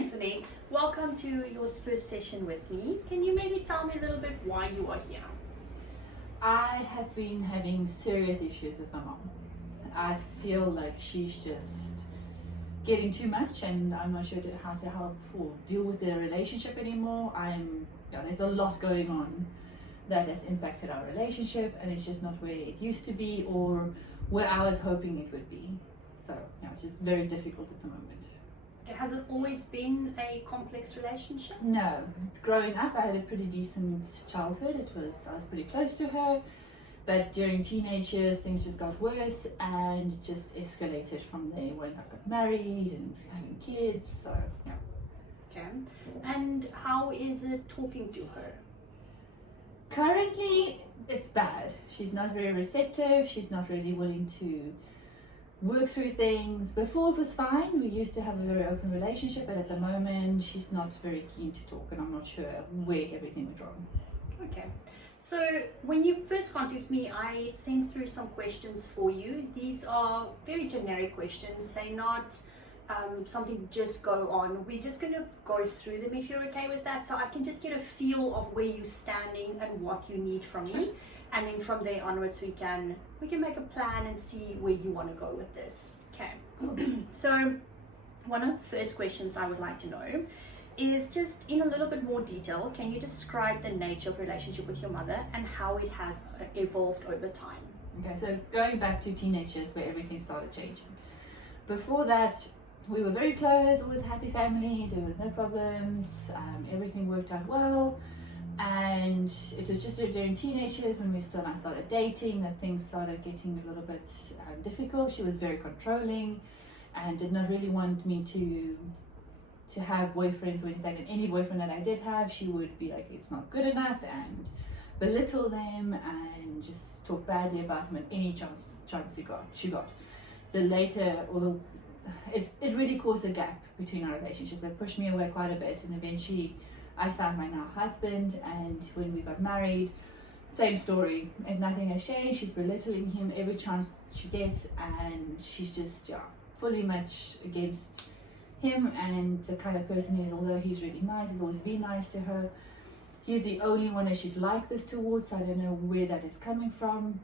Antoinette, welcome to your first session with me. Can you maybe tell me a little bit why you are here? I have been having serious issues with my mom. I feel like she's just getting too much and I'm not sure how to help or deal with the relationship anymore. There's a lot going on that has impacted our relationship and it's just not where it used to be or where I was hoping it would be. So it's just very difficult at the moment. Has it always been a complex relationship? No, growing up I had a pretty decent childhood. I was pretty close to her, but during teenage years things just got worse and just escalated from there when I got married and having kids. So yeah. Okay. And how is it talking to her? Currently it's bad. She's not very receptive. She's not really willing to work through things. Before it was fine. We used to have a very open relationship, but at the moment she's not very keen to talk and I'm not sure where everything went wrong. Okay. So when you first contacted me, I sent through some questions for you. These are very generic questions. They're not something to just go on. We're just going to go through them if you're okay with that, so I can just get a feel of where you're standing and what you need from me. And then from there onwards we can make a plan and see where you want to go with this. Okay. So one of the first questions I would like to know is just in a little bit more detail, can you describe the nature of relationship with your mother and how it has evolved over time? Okay, so going back to teenage years where everything started changing. Before that, we were very close, always a happy family, there was no problems, everything worked out well. And it was just during teenage years when I started dating that things started getting a little bit difficult. She was very controlling and did not really want me to have boyfriends or anything. And any boyfriend that I did have, she would be like, it's not good enough, and belittle them and just talk badly about them at any chance she got. The later, although it really caused a gap between our relationships. It pushed me away quite a bit, and eventually I found my now husband, and when we got married, same story. And nothing has changed. She's belittling him every chance she gets, and she's just fully much against him and the kind of person he is. Although he's really nice, he's always been nice to her, he's the only one that she's like this towards, so I don't know where that is coming from.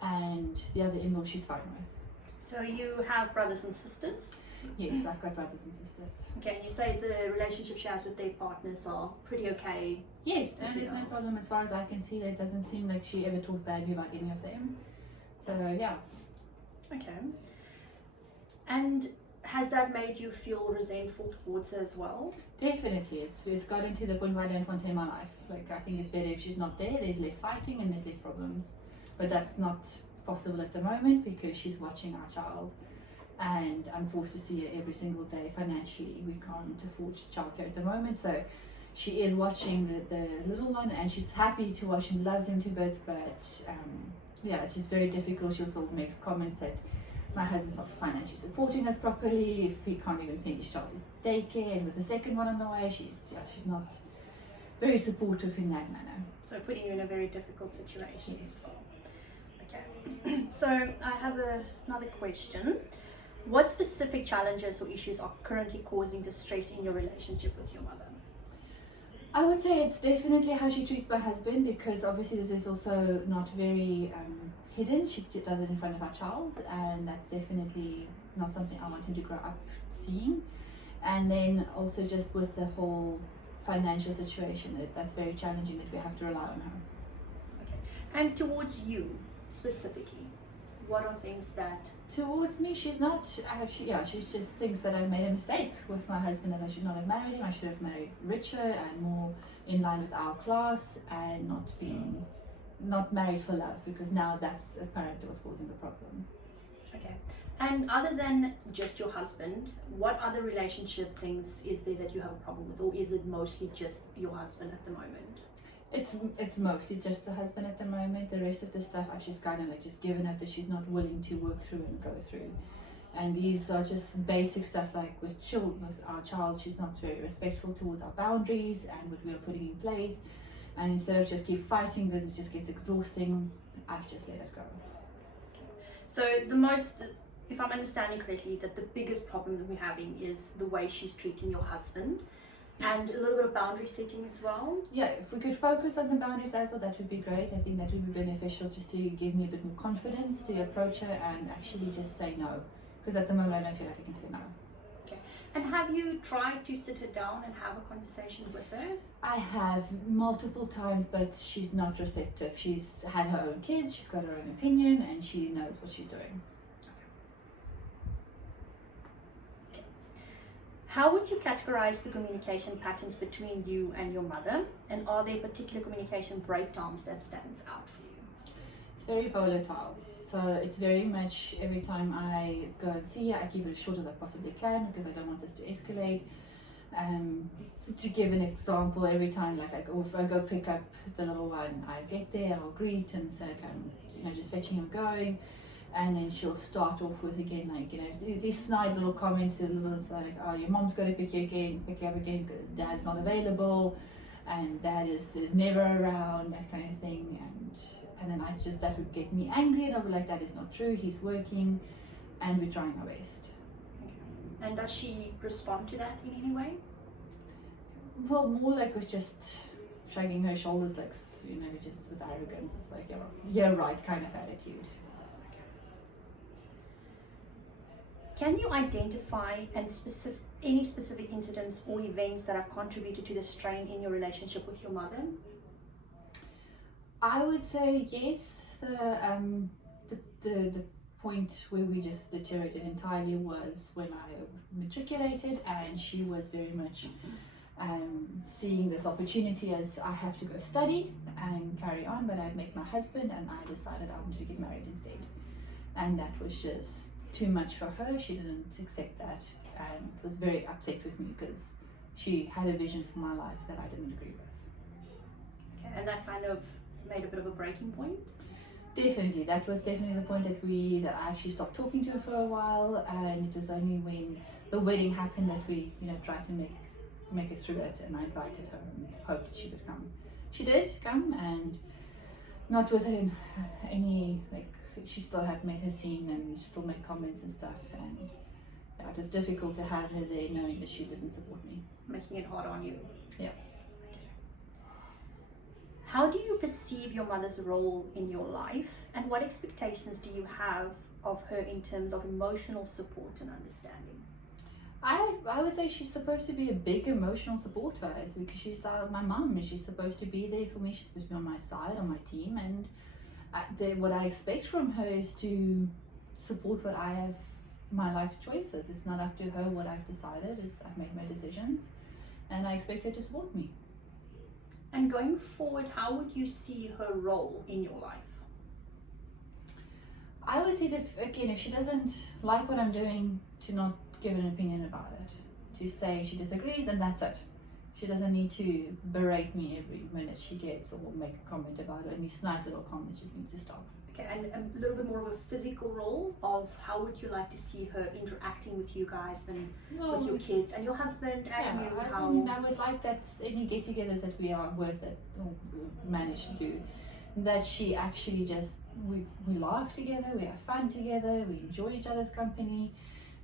And the other in-law she's fine with. So you have brothers and sisters? Yes, I've got brothers and sisters. Okay, and you say the relationship she has with their partners are pretty okay? Yes, and there's no problem as far as I can see. It doesn't seem like she ever talks badly about any of them. So yeah. Okay. And has that made you feel resentful towards her as well? Definitely. It's gotten to the point where I don't want her in my life. Like, I think it's better if she's not there. There's less fighting and there's less problems. But that's not possible at the moment because she's watching our child. And I'm forced to see her every single day. Financially, we can't afford childcare at the moment, so she is watching the little one, and she's happy to watch him, loves him to bits. But it's just very difficult. She also makes comments that my husband's not financially supporting us properly, if he can't even send his child to daycare, and with the second one on the way, she's not very supportive in that manner. So putting you in a very difficult situation. Yes. Okay. So I have another question. What specific challenges or issues are currently causing distress in your relationship with your mother? I would say it's definitely how she treats my husband, because obviously this is also not very hidden. She does it in front of our child, and that's definitely not something I want him to grow up seeing. And then also just with the whole financial situation, that's very challenging that we have to rely on her. Okay. And towards you specifically, what are things that... Towards me, she's not, she just thinks that I made a mistake with my husband, that I should not have married him. I should have married richer and more in line with our class, and not married for love, because now that's apparently what's causing the problem. Okay. And other than just your husband, what other relationship things is there that you have a problem with, or is it mostly just your husband at the moment? It's mostly just the husband at the moment. The rest of the stuff I've just kind of just given up, that she's not willing to work through and go through. And these are just basic stuff, like with our child, she's not very respectful towards our boundaries and what we are putting in place. And instead of just keep fighting because it just gets exhausting, I've just let it go. So the most if I'm understanding correctly, that the biggest problem that we're having is the way she's treating your husband, and a little bit of boundary setting as well. Yeah, if we could focus on the boundaries, I thought that would be great. I think that would be beneficial just to give me a bit more confidence to approach her and actually just say no. Because at the moment I don't feel like I can say no. Okay. And have you tried to sit her down and have a conversation with her? I have multiple times, but she's not receptive. She's had her own kids, she's got her own opinion, and she knows what she's doing. How would you categorize the communication patterns between you and your mother? And are there particular communication breakdowns that stands out for you? It's very volatile. So it's very much every time I go and see her, I keep it as short as I possibly can because I don't want this to escalate. To give an example, every time if I go pick up the little one, I get there, I'll greet and say, just fetching him going. And then she'll start off with again, these snide little comments, like, oh, your mom's got to pick you up again because dad's not available and dad is never around, that kind of thing. And then that would get me angry, and I'll be like, that is not true, he's working and we're trying our best. Okay. And does she respond to that in any way? Well, more like with just shrugging her shoulders, like, just with arrogance. It's like, yeah, right kind of attitude. Can you identify any specific incidents or events that have contributed to the strain in your relationship with your mother? I would say yes. The point where we just deteriorated entirely was when I matriculated, and she was very much seeing this opportunity as I have to go study and carry on, but I'd met my husband and I decided I wanted to get married instead. And that was just too much for her. She didn't accept that and was very upset with me because she had a vision for my life that I didn't agree with. Okay, and that kind of made a bit of a breaking point? Definitely, that was definitely the point that I actually stopped talking to her for a while, and it was only when the wedding happened that we tried to make it through it, and I invited her and hoped that she would come. She did come, and not with any she still had made her scene and still made comments and stuff, and it was difficult to have her there knowing that she didn't support me. Making it hard on you. Yeah. How do you perceive your mother's role in your life, and what expectations do you have of her in terms of emotional support and understanding? I would say she's supposed to be a big emotional supporter because she's my mum, and she's supposed to be there for me. She's supposed to be on my side, on my team, and what I expect from her is to support what I have, my life choices. It's not up to her what I've decided. I've made my decisions, and I expect her to support me. And going forward, how would you see her role in your life? I would say that, again, if she doesn't like what I'm doing, to not give an opinion about it. To say she disagrees, and that's it. She doesn't need to berate me every minute she gets or make a comment about it. And these snide little comments just need to stop. Okay, and a little bit more of a physical role of how would you like to see her interacting with you guys and with your kids and your husband and you? I would like that any get-togethers that we are with that manage to do, that she actually just, we laugh together, we have fun together, we enjoy each other's company,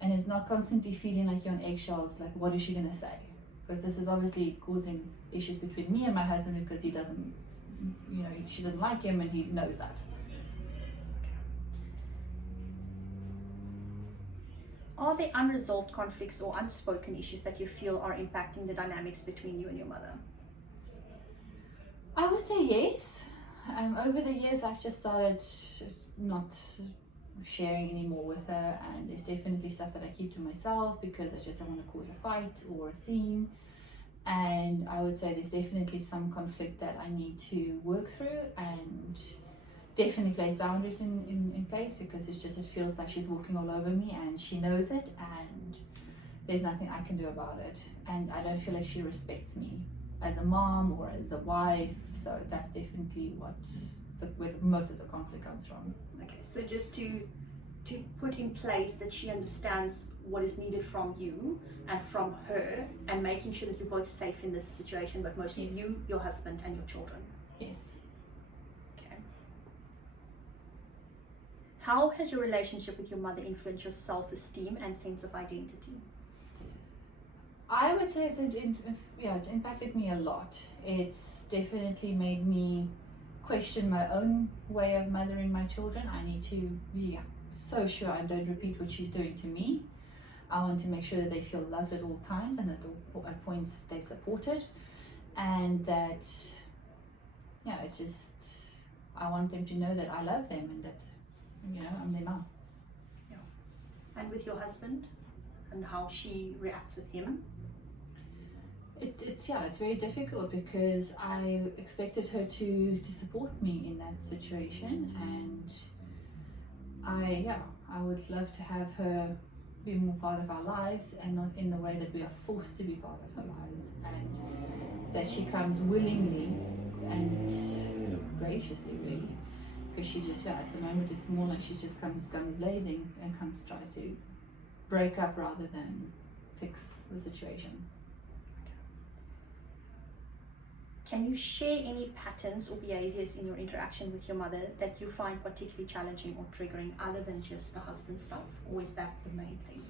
and it's not constantly feeling like you're on eggshells, like what is she going to say? Because this is obviously causing issues between me and my husband because he doesn't, she doesn't like him and he knows that. Are there unresolved conflicts or unspoken issues that you feel are impacting the dynamics between you and your mother? I would say yes. Over the years, I've just started not sharing anymore with her, and there's definitely stuff that I keep to myself because I just don't want to cause a fight or a scene. And I would say there's definitely some conflict that I need to work through, and definitely place boundaries in place because it feels like she's walking all over me, and she knows it, and there's nothing I can do about it. And I don't feel like she respects me as a mom or as a wife, so that's definitely where most of the conflict comes from. Okay, so just to put in place that she understands what is needed from you and from her, and making sure that you're both safe in this situation, but mostly Yes. you, your husband and your children. Yes. Okay. How has your relationship with your mother influenced your self-esteem and sense of identity? I would say it's impacted me a lot. It's definitely made me question my own way of mothering my children. I need to be so sure I don't repeat what she's doing to me. I want to make sure that they feel loved at all times and at points they're supported, and that it's just I want them to know that I love them and that I'm their mom. And with your husband, and how she reacts with him? It's very difficult because I expected her to support me in that situation, and I would love to have her be more part of our lives and not in the way that we are forced to be part of her lives, and that she comes willingly and graciously, really, because she just at the moment it's more like she just comes blazing and tries to break up rather than fix the situation. Can you share any patterns or behaviors in your interaction with your mother that you find particularly challenging or triggering, other than just the husband stuff? Or is that the main thing?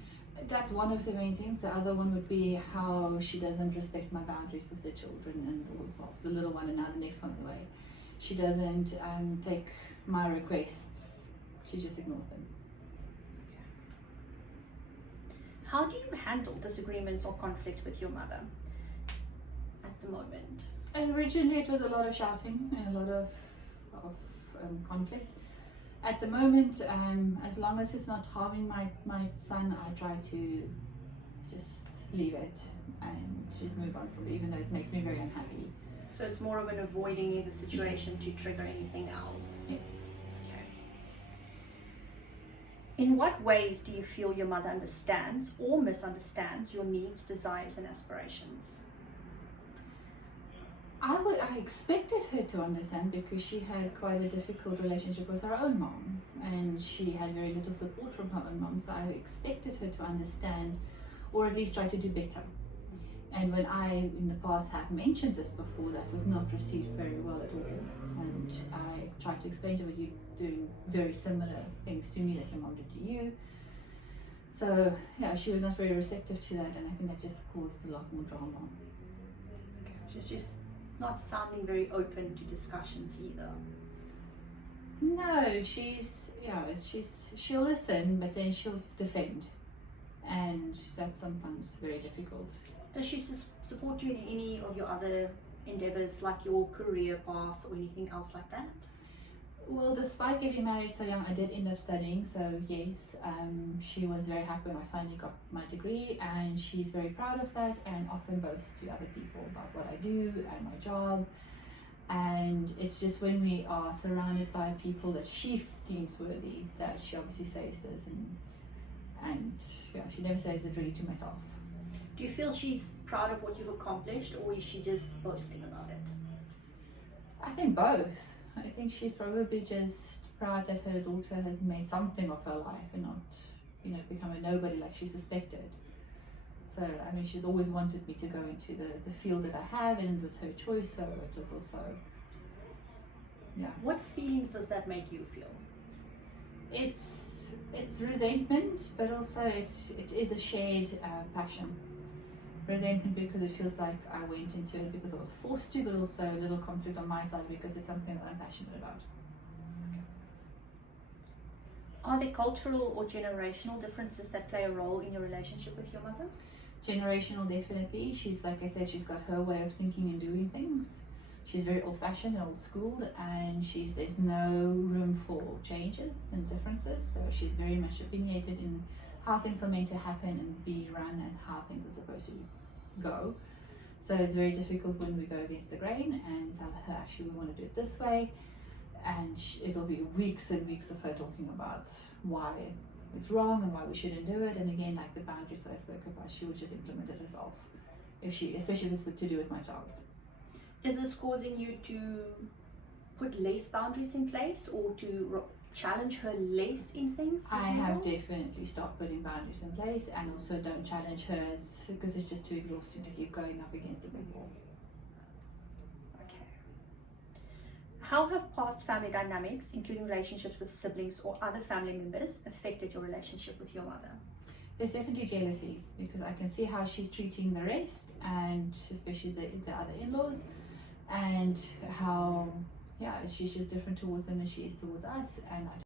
That's one of the main things. The other one would be how she doesn't respect my boundaries with the children, and the little one and now the next one on the way. She doesn't take my requests. She just ignores them. How do you handle disagreements or conflicts with your mother at the moment? Originally it was a lot of shouting and a lot of conflict. At the moment, as long as it's not harming my son, I try to just leave it and just move on from it, even though it makes me very unhappy. So it's more of an avoiding the situation to trigger anything else? Yes. Okay. In what ways do you feel your mother understands or misunderstands your needs, desires, and aspirations? I expected her to understand because she had quite a difficult relationship with her own mom, and she had very little support from her own mom, so I expected her to understand, or at least try to do better. And when I in the past have mentioned this before, that was not received very well at all, and I tried to explain to her, you're doing very similar things to me that your mom did to you. So she was not very receptive to that, and I think that just caused a lot more drama. Okay. She's not sounding very open to discussions either. No, she'll listen, but then she'll defend, and that's sometimes very difficult. Does she support you in any of your other endeavors, like your career path or anything else like that? Well, despite getting married so young, I did end up studying, so yes, she was very happy when I finally got my degree, and she's very proud of that and often boasts to other people about what I do and my job. And it's just when we are surrounded by people that she deems worthy that she obviously says this, and she never says it really to myself. Do you feel she's proud of what you've accomplished, or is she just boasting about it? I think both. I think she's probably just proud that her daughter has made something of her life and not, become a nobody like she suspected. So, I mean, she's always wanted me to go into the field that I have, and it was her choice, so it was also, What feelings does that make you feel? It's resentment, but also it is a shared passion. Resentment because it feels like I went into it because I was forced to, but also a little conflict on my side because it's something that I'm passionate about. Are there cultural or generational differences that play a role in your relationship with your mother? Generational, definitely. She's, like I said, she's got her way of thinking and doing things. She's very old-fashioned and old-schooled, and there's no room for changes and differences, so she's very much opinionated in how things are meant to happen and be run and how things are supposed to go. So it's very difficult when we go against the grain and tell her, actually, we want to do it this way, and it'll be weeks and weeks of her talking about why it's wrong and why we shouldn't do it. And again, like the boundaries that I spoke about, she would just implement it herself, especially if it's to do with my child. Is this causing you to put less boundaries in place, or to challenge her less in things? I have definitely stopped putting boundaries in place, and also don't challenge hers because it's just too exhausting to keep going up against the brick wall. Okay. How have past family dynamics, including relationships with siblings or other family members, affected your relationship with your mother? There's definitely jealousy because I can see how she's treating the rest, and especially the other in-laws, and how she's just different towards them than she is towards us, and I